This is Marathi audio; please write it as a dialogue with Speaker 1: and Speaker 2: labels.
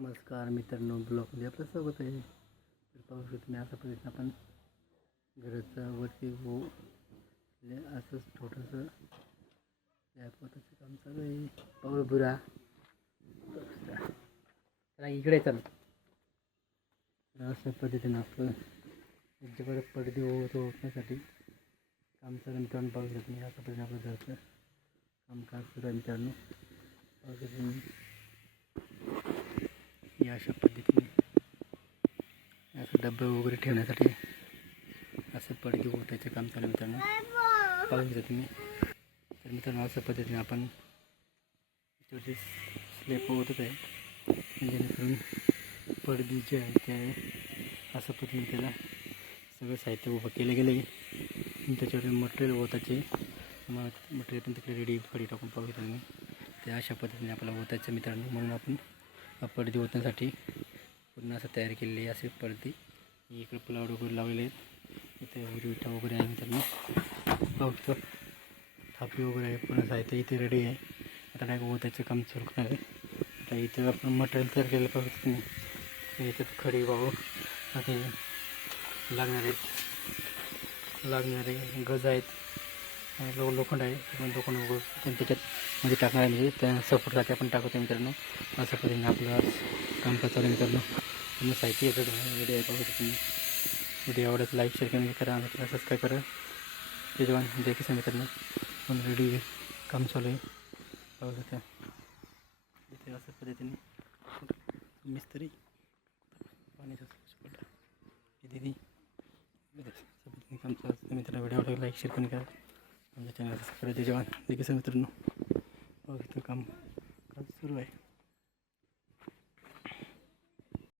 Speaker 1: नमस्कार मित्रांनो ब्लॉकमध्ये आपलं स्वागत आहे. तर पाहू शकतो मी अशा पद्धतीने आपण घराचा वरती हो ले- असंच छोटंसं पोताचं काम चालू आहे. पाऊल बुरा चला इकडे चालू. तर अशा पद्धतीनं आपलं यांच्याकडे पडदे होतो ओळखण्यासाठी काम चालू मित्रांनो पाहू शकतो तुम्ही अशा पद्धतीने आपलं घरचं कामकाज सुरू आहे मित्रांनो. पाहू शकतो अशा पद्धतीने असं डबे वगैरे ठेवण्यासाठी असं पडके ओटायचं काम चालू मित्रांनो. पाहू शकता तुम्ही. तर मित्रांनो अशा पद्धतीने आपण छोटे स्लेप ओतत आहे. जेणेकरून पडदी जे आहे ते असं पद्धतीने त्याला सगळं साहित्य उभं केलं गेलं आहे त्याच्यावर मटेरियल ओताचे मटेरियल पण तिकडे रेडी फडी टाकून पाहू शकता तुम्ही. ते अशा पद्धतीने आपल्याला ओतायचं मित्रांनो. म्हणून आपण पडदे ओतण्यासाठी. पूर्ण असं तयार केलेली आहे असे पडदे इकडे पुलावड वगैरे लावलेले आहेत. इथे वगैरे विटा वगैरे आहे मित्रांनो. पाहू थापी वगैरे आहे पूर्ण साहित्य इथे रेडी आहे. आता काय ओतायचं काम सुरू करणार आहे. आता इथं आपण मटेरियल तयार केलं पाहू इथे याच्यात खडी वाहू आता लागणार आहेत लागणारे गज आहेत. लो लोखंड आहे. पण लोखंड वगैरे पण त्याच्यात म्हणजे टाकणार आहे. म्हणजे त्या सपोर्टसाठी आपण टाकतो मित्रांनो. अशा पद्धतीने आपलं काम चालू आहे मित्रांनो. आणि साहित्य व्हिडिओ आहे. बघा तुम्ही. व्हिडिओ आवडत लाईक शेअर करा करा. आणि सबस्क्राईब करा. ते जेव्हा देखील सांग मित्रांनो. पण रेडी काम चालू आहे. पाहू शकता. इथे अशा पद्धतीने मिस्त्री पाण्याचा दिदी. काम चालू असतं मित्रांनो व्हिडिओ आवडत लाईक शेअर करून करा. आमच्या चॅनलला सबस्क्राईब जवान देखील सांग मित्रांनो पाहू शकता काम सुरू आहे